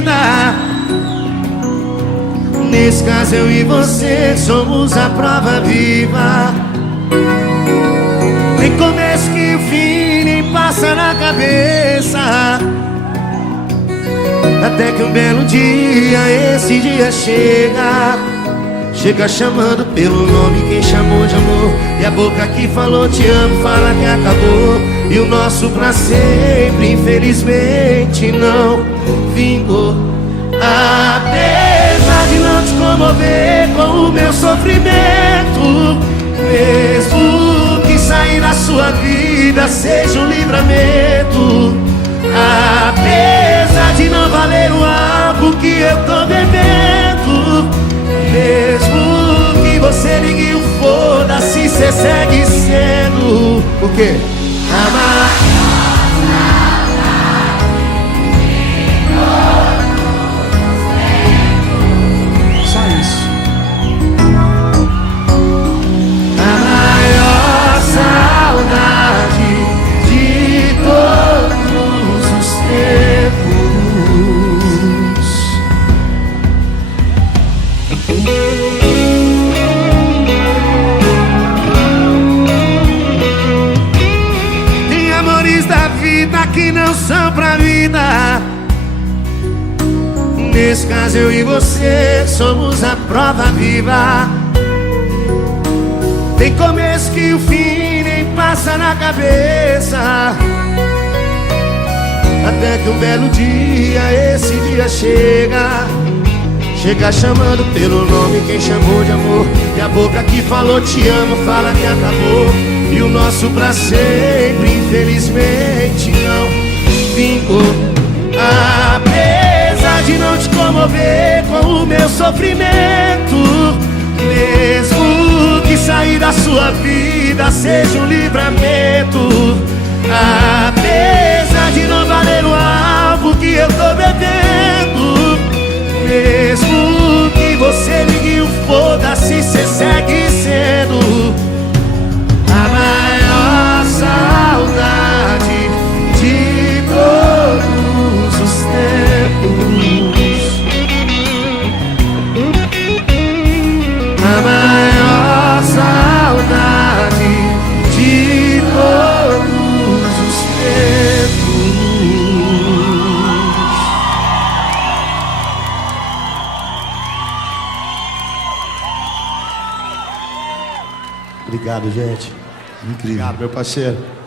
vida. Nesse caso eu e você somos a prova viva. Nem começo que o fim nem passa na cabeça, até que um belo dia, esse dia chega. Chega chamando pelo nome quem chamou de amor, e a boca que falou te amo fala que acabou. E o nosso pra sempre infelizmente não vingou. Apesar de não te comover com o meu sofrimento, mesmo que sair da sua vida seja um livramento, apesar de não valer o álcool que eu tô bebendo, mesmo que você ligue o foda-se, cê segue sendo o quê? Amar. Só isso. A maior saudade de todos os tempos. Tem amores da vida que não são pra vida. Nesse caso eu e você somos a prova viva. Tem começo que o fim nem passa na cabeça, até que um belo dia, esse dia chega. Chega chamando pelo nome quem chamou de amor, e a boca que falou te amo fala que acabou. E o nosso pra sempre infelizmente não vingou. Apesar de não te comover com o meu sofrimento, mesmo que sair da sua vida seja um livramento, apesar de não valer o álcool que eu tô bebendo, mesmo que você ligue o foda-se, cê segue sendo a maior saudade de todos os tempos. A maior saudade de todos os tempos. Obrigado, gente. Incrível. Obrigado, meu parceiro.